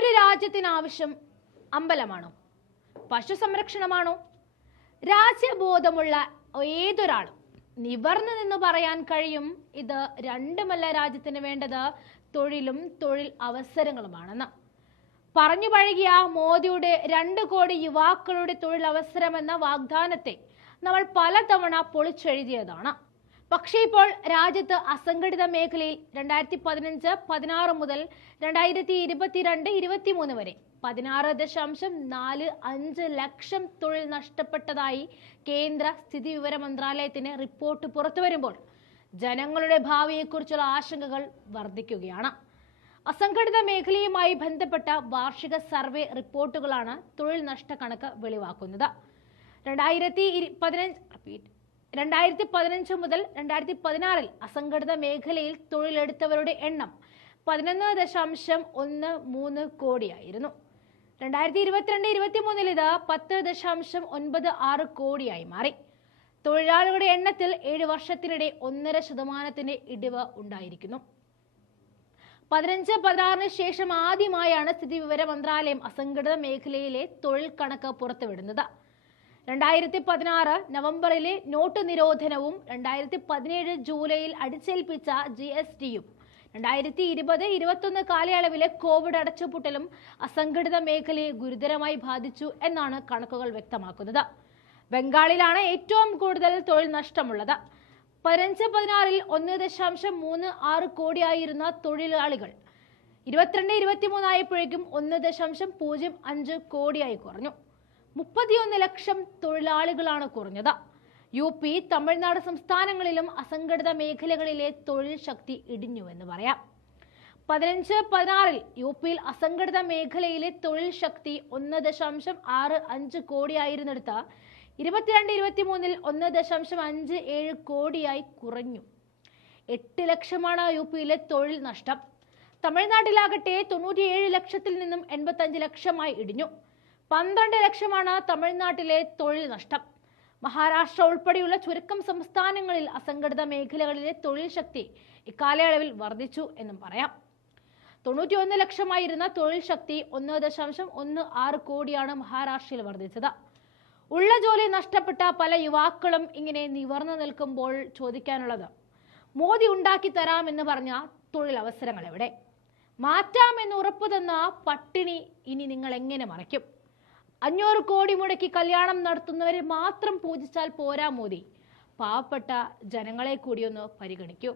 ഒരു രാജ്യത്തിനാവശ്യം അമ്പലമാണോ? പശു സംരക്ഷണമാണോ? രാജ്യബോധമുള്ള ഏതൊരാളും നിവർന്നു നിന്ന് പറയാൻ കഴിയും ഇത് രണ്ടുമല്ല രാജ്യത്തിന് വേണ്ടത്, തൊഴിലും തൊഴിൽ അവസരങ്ങളുമാണെന്ന്. പറഞ്ഞു പഴകിയ മോദിയുടെ 2 കോടി യുവാക്കളുടെ തൊഴിലവസരം എന്ന വാഗ്ദാനത്തെ നമ്മൾ പലതവണ പൊളിച്ചെഴുതിയതാണ്. പക്ഷേ ഇപ്പോൾ രാജ്യത്ത് അസംഘടിത മേഖലയിൽ 2015-16 മുതൽ 2022-23 വരെ 16.45 ലക്ഷം തൊഴിൽ നഷ്ടപ്പെട്ടതായി കേന്ദ്ര സ്ഥിതിവിവര മന്ത്രാലയത്തിന് റിപ്പോർട്ട് പുറത്തുവരുമ്പോൾ ജനങ്ങളുടെ ഭാവിയെക്കുറിച്ചുള്ള ആശങ്കകൾ വർദ്ധിക്കുകയാണ്. അസംഘടിത മേഖലയുമായി ബന്ധപ്പെട്ട വാർഷിക സർവേ റിപ്പോർട്ടുകളാണ് തൊഴിൽ നഷ്ട കണക്ക് വെളിവാക്കുന്നത്. 2015 മുതൽ 2016 അസംഘടിത മേഖലയിൽ തൊഴിലെടുത്തവരുടെ എണ്ണം 11.13 കോടിയായിരുന്നു. 2022-23 ഇത് 10.96 കോടിയായി മാറി. തൊഴിലാളികളുടെ എണ്ണത്തിൽ 7 വർഷത്തിനിടെ 1.5% ഇടിവ് ഉണ്ടായിരിക്കുന്നു. 15-16 ശേഷം ആദ്യമായാണ് സ്ഥിതിവിവര മന്ത്രാലയം അസംഘടിത മേഖലയിലെ തൊഴിൽ കണക്ക് പുറത്തുവിടുന്നത്. 2016 നവംബറിലെ നോട്ട് നിരോധനവും 2017 ജൂലൈയിൽ അടിച്ചേൽപ്പിച്ച GSTയും 2020-21 കാലയളവിലെ കോവിഡ് അടച്ചുപൂട്ടലും അസംഘടിത മേഖലയെ ഗുരുതരമായി ബാധിച്ചു എന്നാണ് കണക്കുകൾ വ്യക്തമാക്കുന്നത്. ബംഗാളിലാണ് ഏറ്റവും കൂടുതൽ തൊഴിൽ നഷ്ടമുള്ളത്. 15-16 1.36 കോടിയായിരുന്ന തൊഴിലാളികൾ 22-23 ആയപ്പോഴേക്കും 1.05 കോടിയായി കുറഞ്ഞു. 31 ലക്ഷം തൊഴിലാളികളാണ് കുറഞ്ഞത്. UP, തമിഴ്നാട് സംസ്ഥാനങ്ങളിലും അസംഘടിത മേഖലകളിലെ തൊഴിൽ ശക്തി ഇടിഞ്ഞുവെന്ന് പറയാം. 15-16 UPയിൽ അസംഘടിത മേഖലയിലെ തൊഴിൽ ശക്തി 1.65 കോടിയായിരുന്നിടത്ത് 22-23 1.57 കോടിയായി കുറഞ്ഞു. 8 ലക്ഷമാണ് UPയിലെ തൊഴിൽ നഷ്ടം. തമിഴ്നാട്ടിലാകട്ടെ 97 ലക്ഷത്തിൽ നിന്നും 85 ലക്ഷമായി ഇടിഞ്ഞു. 12 ലക്ഷമാണ് തമിഴ്നാട്ടിലെ തൊഴിൽ നഷ്ടം. മഹാരാഷ്ട്ര ഉൾപ്പെടെയുള്ള ചുരുക്കം സംസ്ഥാനങ്ങളിൽ അസംഘടിത മേഖലകളിലെ തൊഴിൽ ശക്തി ഇക്കാലയളവിൽ വർദ്ധിച്ചു എന്നും പറയാം. 91 ലക്ഷമായിരുന്ന തൊഴിൽ ശക്തി 1.16 കോടിയാണ് മഹാരാഷ്ട്രയിൽ വർദ്ധിച്ചത്. ഉള്ള ജോലി നഷ്ടപ്പെട്ട പല യുവാക്കളും ഇങ്ങനെ നിവർന്നു നിൽക്കുമ്പോൾ ചോദിക്കാനുള്ളത്, മോദി ഉണ്ടാക്കി തരാമെന്ന് പറഞ്ഞ തൊഴിലവസരങ്ങൾ എവിടെ? മാറ്റാമെന്ന് ഉറപ്പു തന്ന പട്ടിണി ഇനി നിങ്ങൾ എങ്ങനെ മറയ്ക്കും? 500 കോടി മുടക്കി കല്യാണം നടത്തുന്നവരെ മാത്രം പൂജിച്ചാൽ പോരാ മോദി, പാവപ്പെട്ട ജനങ്ങളെ കൂടിയൊന്ന് പരിഗണിക്കൂ.